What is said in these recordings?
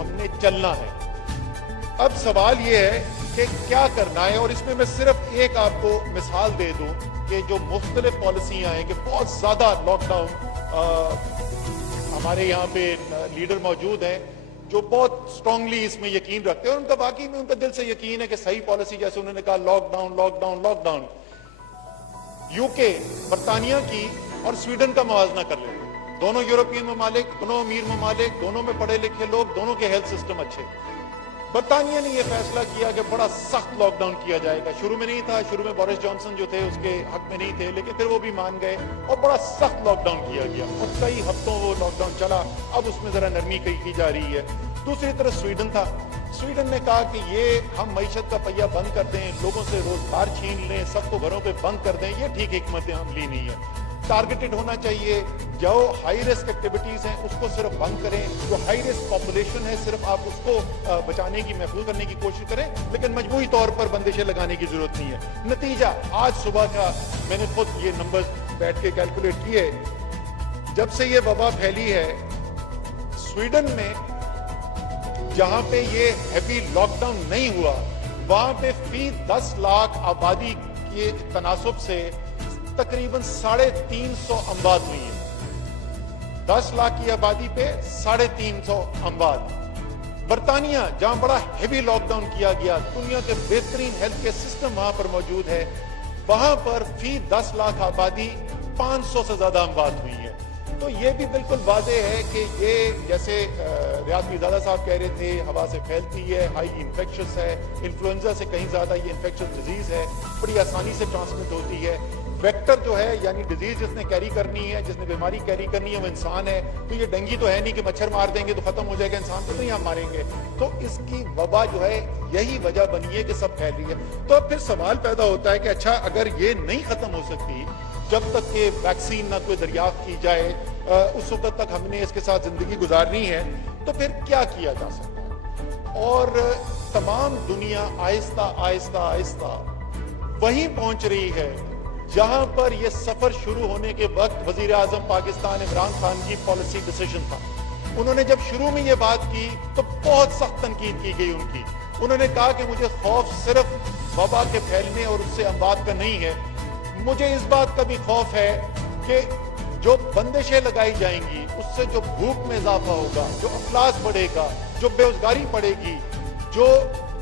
ہم نے چلنا ہے. اب سوال یہ ہے کہ کیا کرنا ہے, اور اس میں صرف ایک آپ کو مثال دے دوں کہ جو مختلف پالیسیاں ہیں کہ بہت زیادہ لاک ڈاؤن, ہمارے یہاں پہ لیڈر موجود ہیں جو بہت اسٹرانگلی اس میں یقین رکھتے ہیں, اور ان کا واقعی میں ان کا دل سے یقین ہے کہ صحیح پالیسی, جیسے انہوں نے کہا lockdown lockdown lockdown. U K, برطانیہ کی اور سویڈن کا موازنہ کر لیں, دونوں یورپین ممالک, دونوں امیر ممالک, دونوں میں پڑھے لکھے لوگ, دونوں کے ہیلتھ سسٹم اچھے. برطانیہ نے یہ فیصلہ کیا کہ بڑا سخت لاک ڈاؤن کیا جائے گا. شروع میں نہیں تھا, شروع میں بورس جانسن جو تھے اس کے حق میں نہیں تھے, لیکن پھر وہ بھی مان گئے اور بڑا سخت لاک ڈاؤن کیا گیا, اور کئی ہفتوں وہ لاک ڈاؤن چلا. اب اس میں ذرا نرمی کی جا رہی ہے. دوسری طرف سویڈن تھا, سویڈن نے کہا کہ یہ ہم معیشت کا پہیہ بند کر دیں, لوگوں سے روزگار چھین لیں, سب کو گھروں پہ بند کر دیں, یہ ٹھیک حکمت عملی نہیں ہے. ٹارگیٹڈ ہونا چاہیے, جو ہائی رسک ایکٹیویٹیز ہیں اس کو صرف بند کریں, جو ہائی رسک پاپولیشن ہے صرف آپ اس کو بچانے کی, محفوظ کرنے کی کوشش کریں, لیکن مجموعی طور پر بندشیں لگانے کی ضرورت نہیں ہے. نتیجہ آج صبح کا میں نے خود یہ نمبرز بیٹھ کے کیلکولیٹ کیے, جب سے یہ وبا پھیلی ہے سویڈن میں جہاں پہ یہ ہیوی لاک ڈاؤن نہیں ہوا, وہاں پہ فی 10 لاکھ آبادی کے تناسب سے تقریباً 350 اموات ہوئی ہیں. 10 لاکھ کی آبادی پہ 350 اموات. برطانیہ جہاں بڑا ہیوی لاک ڈاؤن کیا گیا, دنیا کے بہترین ہیلتھ کیئر سسٹم وہاں پر موجود ہے, وہاں پر فی 10 لاکھ آبادی 500 سے زیادہ اموات ہوئی ہیں. تو یہ بھی بالکل واضح ہے کہ یہ جیسے ریاض میرزادہ صاحب کہہ رہے تھے, ہوا سے پھیلتی ہے, ہائی انفیکشس ہے, انفلوئنزا سے کہیں زیادہ یہ انفیکشس ڈیزیز ہے, بڑی آسانی سے ٹرانسمٹ ہوتی ہے. ویکٹر جو ہے یعنی ڈیزیز جس نے کیری کرنی ہے, جس نے بیماری کیری کرنی ہے وہ انسان ہے. تو یہ ڈینگی تو ہے نہیں کہ مچھر مار دیں گے تو ختم ہو جائے گا, انسان کو نہیں ہم ماریں گے. تو اس کی وبا جو ہے یہی وجہ بنی ہے کہ سب پھیل رہی ہے. تو پھر سوال پیدا ہوتا ہے کہ اچھا اگر یہ نہیں ختم ہو سکتی جب تک کہ ویکسین نہ کوئی دریافت کی جائے, اس وقت تک ہم نے اس کے ساتھ زندگی گزارنی ہے, تو پھر کیا کیا جا سکتا ہے؟ اور تمام دنیا آہستہ آہستہ آہستہ وہیں پہنچ رہی ہے جہاں پر یہ سفر شروع ہونے کے وقت وزیر اعظم پاکستان عمران خان کی پالیسی ڈیسیژن تھا. انہوں نے جب شروع میں یہ بات کی تو بہت سخت تنقید کی گئی ان کی. انہوں نے کہا کہ مجھے خوف صرف وبا کے پھیلنے اور اس سے اموات کا نہیں ہے, مجھے اس بات کا بھی خوف ہے کہ جو بندشیں لگائی جائیں گی اس سے جو بھوک میں اضافہ ہوگا, جو افلاس بڑھے گا, جو بے روزگاری بڑھے گی, جو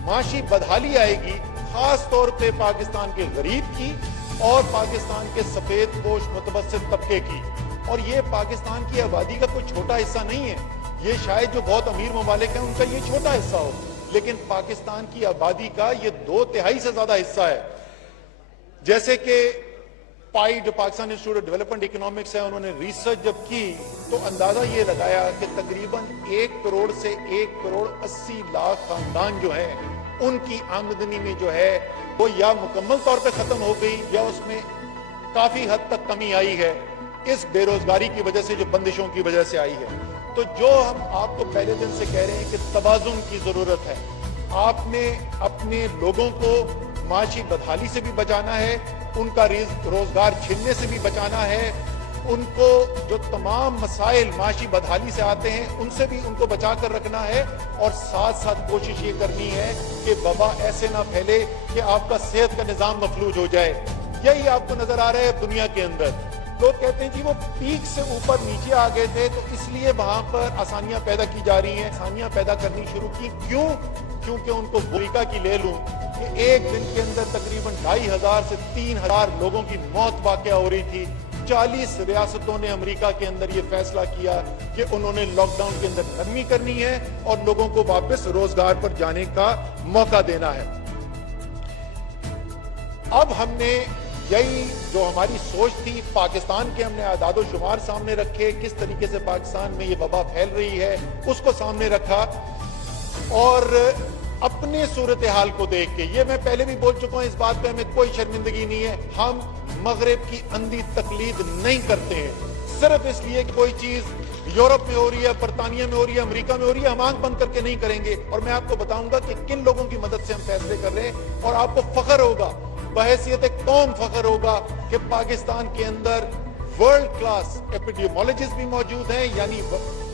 معاشی بدحالی آئے گی, خاص طور پہ پاکستان کے غریب کی اور پاکستان کے سفید پوش متوسط طبقے کی. اور یہ پاکستان کی آبادی کا کوئی چھوٹا حصہ نہیں ہے, یہ شاید جو بہت امیر ممالک ہیں ان کا یہ چھوٹا حصہ ہو, لیکن پاکستان کی آبادی کا یہ 2/3 سے زیادہ حصہ ہے. جیسے کہ PIDE Pakistan Institute of Development Economics ہے, انہوں نے ریسرچ جب کی تو اندازہ یہ لگایا کہ تقریباً 1 کروڑ سے 1 کروڑ 80 لاکھ خاندان جو ہیں ان کی آمدنی میں جو ہے وہ یا مکمل طور پہ ختم ہو گئی یا اس میں کافی حد تک کمی آئی ہے, اس بے روزگاری کی وجہ سے, جو بندشوں کی وجہ سے آئی ہے. تو جو ہم آپ کو پہلے دن سے کہہ رہے ہیں کہ توازن کی ضرورت ہے, آپ نے اپنے لوگوں کو معاشی بدحالی سے بھی بچانا ہے, ان کا روزگار چھیننے سے بھی بچانا ہے, ان کو جو تمام مسائل معاشی بدحالی سے آتے ہیں ان سے بھی ان کو بچا کر رکھنا ہے, اور ساتھ ساتھ کوشش یہ کرنی ہے کہ وبا ایسے نہ پھیلے کہ آپ کا صحت کا نظام مفلوج ہو جائے. یہی آپ کو نظر آ رہا ہے دنیا کے اندر. لوگ کہتے ہیں جی وہ پیک سے اوپر نیچے آ گئے تھے تو اس لیے وہاں پر آسانیاں پیدا کی جا رہی ہیں, آسانیاں پیدا کرنی شروع کی. کیوں؟ کیونکہ ان کو امریکہ کی لے لوں کہ ایک دن کے اندر تقریباً 2500 سے 3000 لوگوں کی موت واقع ہو رہی تھی. 40 ریاستوں نے امریکہ کے اندر یہ فیصلہ کیا کہ انہوں نے لاک ڈاؤن کے اندر نرمی کرنی ہے اور لوگوں کو واپس روزگار پر جانے کا موقع دینا ہے. اب ہم نے یہی جو ہماری سوچ تھی, پاکستان کے ہم نے اعداد و شمار سامنے رکھے, کس طریقے سے پاکستان میں یہ وبا پھیل رہی ہے اس کو سامنے رکھا, اور اپنے صورتحال کو دیکھ کے, یہ میں پہلے بھی بول چکا ہوں, اس بات پہ ہمیں کوئی شرمندگی نہیں ہے, ہم مغرب کی اندھی تقلید نہیں کرتے ہیں. صرف اس لیے کہ کوئی چیز یورپ میں ہو رہی ہے, برطانیہ میں ہو رہی ہے, امریکہ میں ہو رہی ہے, ہم آنکھ بند کر کے نہیں کریں گے. اور میں آپ کو بتاؤں گا کہ کن لوگوں کی مدد سے ہم فیصلے کر رہے ہیں, اور آپ کو فخر ہوگا, بحیثیت قوم فخر ہوگا کہ پاکستان کے اندر ورلڈ کلاس ایپیڈیمولوجسٹ بھی موجود ہیں, یعنی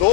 2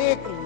1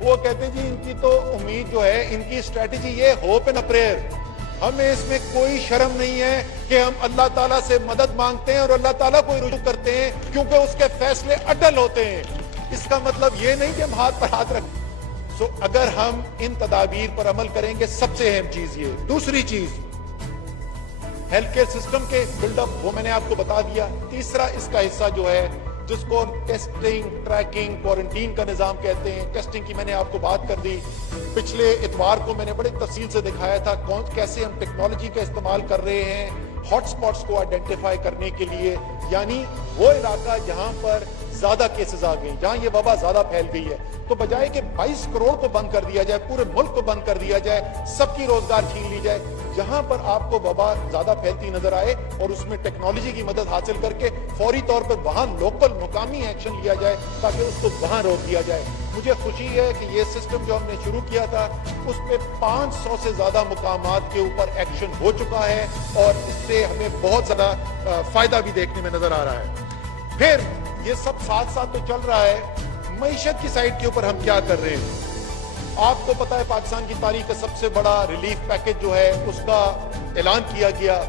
وہ کہتے ہیں جی ان کی تو امید جو ہے ان کی اسٹریٹجی یہ ہوپ اینڈ پریئر. ہمیں اس میں کوئی شرم نہیں ہے کہ ہم اللہ تعالیٰ سے مدد مانگتے ہیں اور اللہ تعالیٰ کو رجوع کرتے ہیں کیونکہ اس کے فیصلے اٹل ہوتے ہیں. اس کا مطلب یہ نہیں کہ ہم ہاتھ پر ہاتھ رکھیں. سو اگر ہم ان تدابیر پر عمل کریں گے, سب سے اہم چیز یہ. دوسری چیز ہیلتھ کیئر سسٹم کے بلڈ اپ, وہ میں نے آپ کو بتا دیا. تیسرا اس کا حصہ جو ہے جس کو ٹیسٹنگ, ٹریکنگ, کوارنٹین کا نظام کہتے ہیں. ٹیسٹنگ کی میں نے آپ کو بات کر دی. پچھلے اتوار کو میں نے بڑے تفصیل سے دکھایا تھا کیسے ہم ٹیکنالوجی کا استعمال کر رہے ہیں ہاٹ سپاٹس کو آئیڈینٹیفائی کرنے کے لیے. یعنی وہ علاقہ جہاں پر زیادہ کیسز آ گئے, جہاں یہ وبا زیادہ پھیل گئی ہے, تو بجائے کہ 22 کروڑ کو بند کر دیا جائے, پورے ملک کو بند کر دیا جائے, سب کی روزگار چھین لی جائے, جہاں پر آپ کو وبا زیادہ پھیلتی نظر آئے اور اس میں ٹیکنالوجی کی مدد حاصل کر کے فوری طور پر وہاں لوکل مقامی ایکشن لیا جائے تاکہ اس کو وہاں روک دیا جائے. مجھے خوشی ہے کہ یہ سسٹم جو ہم نے شروع کیا تھا اس پہ 500 سے زیادہ مقامات کے اوپر ایکشن ہو چکا ہے اور اس سے ہمیں بہت زیادہ فائدہ بھی دیکھنے میں نظر آ رہا ہے. پھر یہ سب ساتھ ساتھ تو چل رہا ہے, معیشت کی سائڈ کے اوپر ہم کیا کر رہے ہیں. آپ کو پتا ہے پاکستان کی تاریخ کا سب سے بڑا ریلیف پیکج جو ہے اس کا اعلان کیا گیا.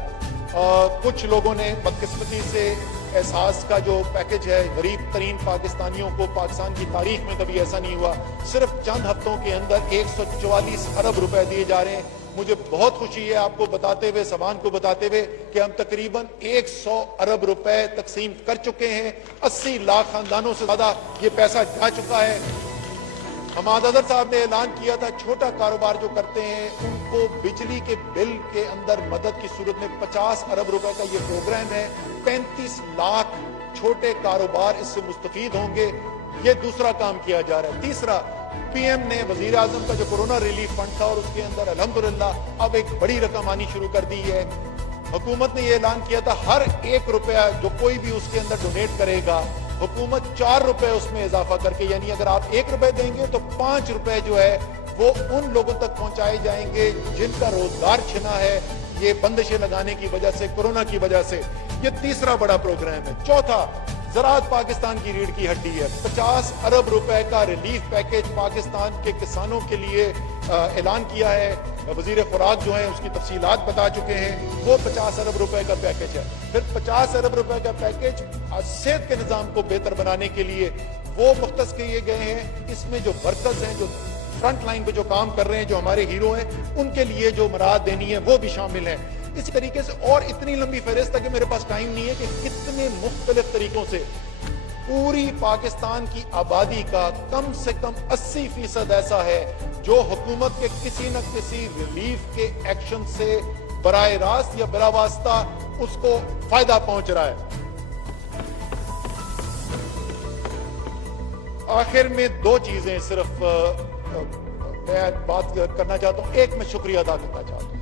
کچھ لوگوں نے بدقسمتی سے احساس کا جو پیکج ہے, غریب ترین پاکستانیوں کو پاکستان کی تاریخ میں کبھی ایسا نہیں ہوا, صرف چند ہفتوں کے اندر 144 ارب روپے دیے جا رہے ہیں. مجھے بہت خوشی ہے آپ کو بتاتے ہوئے, سبان کو بتاتے ہوئے کہ ہم تقریباً 100 ارب روپے تقسیم کر چکے ہیں. 80 لاکھ خاندانوں سے زیادہ یہ پیسہ جا چکا ہے. حماد اظہر صاحب نے اعلان کیا تھا چھوٹا کاروبار جو کرتے ہیں ان کو بجلی کے بل کے اندر مدد کی صورت میں 50 ارب روپے کا یہ پروگرام ہے. 35 لاکھ چھوٹے کاروبار اس سے مستفید ہوں گے. یہ دوسرا کام کیا جا رہا ہے. تیسرا, پی ایم نے وزیر اعظم کا جو کورونا ریلیف فنڈ تھا اور اس کے اندر الحمدللہ اب ایک بڑی رقم آنی شروع کر دی ہے. حکومت نے یہ اعلان کیا تھا ہر 1 روپیہ جو کوئی بھی اس کے اندر ڈونیٹ کرے گا حکومت 4 روپے اس میں اضافہ کر کے, یعنی اگر آپ 1 روپے دیں گے تو 5 روپے جو ہے وہ ان لوگوں تک پہنچائے جائیں گے جن کا روزگار چھنا ہے یہ بندشیں لگانے کی وجہ سے, کورونا کی وجہ سے. یہ تیسرا بڑا پروگرام ہے. چوتھا, زراعت پاکستان کی ریڑھ کی ہڈی ہے. 50 ارب روپے کا ریلیف پیکج پاکستان کے کسانوں کے لیے اعلان کیا ہے. وزیر خوراک جو ہیں اس کی تفصیلات بتا چکے ہیں. وہ 50 ارب روپے کا پیکج ہے. پھر 50 ارب روپے کا پیکج صحت کے نظام کو بہتر بنانے کے لیے وہ مختص کیے گئے ہیں. اس میں جو ورکرز ہیں, جو فرنٹ لائن پہ جو کام کر رہے ہیں, جو ہمارے ہیرو ہیں, ان کے لیے جو مراعات دینی ہے وہ بھی شامل ہیں. اسی طریقے سے اور اتنی لمبی فہرست ہے کہ میرے پاس ٹائم نہیں ہے کہ کتنے مختلف طریقوں سے پوری پاکستان کی آبادی کا کم سے کم 80% ایسا ہے جو حکومت کے کسی نہ کسی ریلیف کے ایکشن سے براہ راست یا بلا واسطہ اس کو فائدہ پہنچ رہا ہے. آخر میں 2 چیزیں صرف میں بات کرنا چاہتا ہوں. ایک, میں شکریہ ادا کرنا چاہتا ہوں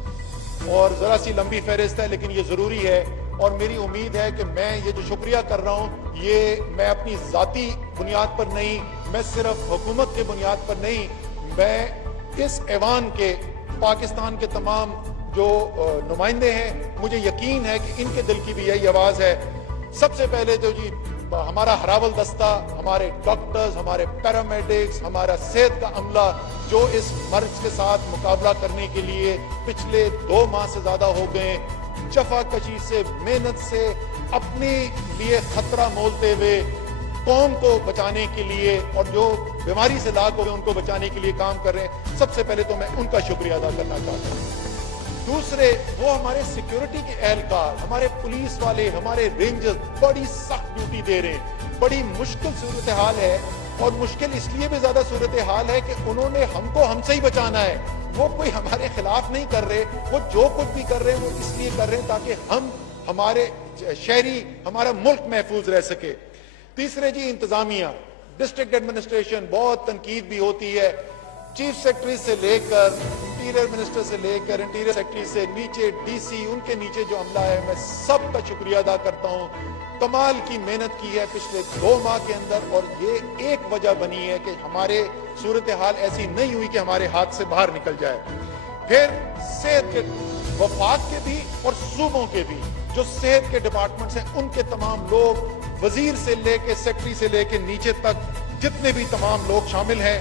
اور ذرا سی لمبی فہرست ہے لیکن یہ ضروری ہے اور میری امید ہے کہ میں یہ جو شکریہ کر رہا ہوں یہ میں اپنی ذاتی بنیاد پر نہیں, میں صرف حکومت کے بنیاد پر نہیں, میں اس ایوان کے پاکستان کے تمام جو نمائندے ہیں مجھے یقین ہے کہ ان کے دل کی بھی یہی آواز ہے. سب سے پہلے تو جی ہمارا ہراول دستہ, ہمارے ڈاکٹرز, ہمارے پیرامیڈکس, ہمارا صحت کا عملہ جو اس مرض کے ساتھ مقابلہ کرنے کے لیے پچھلے 2 ماہ سے زیادہ ہو گئے, جفا کشی سے, محنت سے, اپنے لیے خطرہ مولتے ہوئے قوم کو بچانے کے لیے اور جو بیماری سے لاغ ہوئے ان کو بچانے کے لیے کام کر رہے ہیں, سب سے پہلے تو میں ان کا شکریہ ادا کرنا چاہتا ہوں. دوسرے, وہ ہمارے سیکیورٹی کے اہلکار, ہمارے پولیس والے, ہمارے رینجرز بڑی سخت ڈیوٹی دے رہے ہیں. بڑی مشکل صورتحال ہے اور مشکل اس لیے بھی زیادہ صورتحال ہے کہ انہوں نے ہم کو ہم سے ہی بچانا ہے. وہ کوئی ہمارے خلاف نہیں کر رہے, وہ جو کچھ بھی کر رہے ہیں وہ اس لیے کر رہے ہیں تاکہ ہم, ہمارے شہری, ہمارا ملک محفوظ رہ سکے. تیسرے جی, انتظامیہ, ڈسٹرکٹ ایڈمنسٹریشن, بہت تنقید بھی ہوتی ہے. چیف سیکرٹری سے لے کر انٹیریئر منسٹر سے لے کر انٹیریئر سیکرٹری سے نیچے ڈی سی, ان کے نیچے جو عملہ ہے, میں سب کا شکریہ ادا کرتا ہوں. کمال کی محنت کی ہے پچھلے 2 ماہ کے اندر اور یہ ایک وجہ بنی ہے کہ ہمارے صورتحال ایسی نہیں ہوئی کہ ہمارے ہاتھ سے باہر نکل جائے. پھر صحت کے, وفاق کے بھی اور صوبوں کے بھی جو صحت کے ڈپارٹمنٹس ہیں ان کے تمام لوگ, وزیر سے لے کے سیکرٹری سے لے کے نیچے تک جتنے بھی تمام لوگ شامل ہیں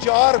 4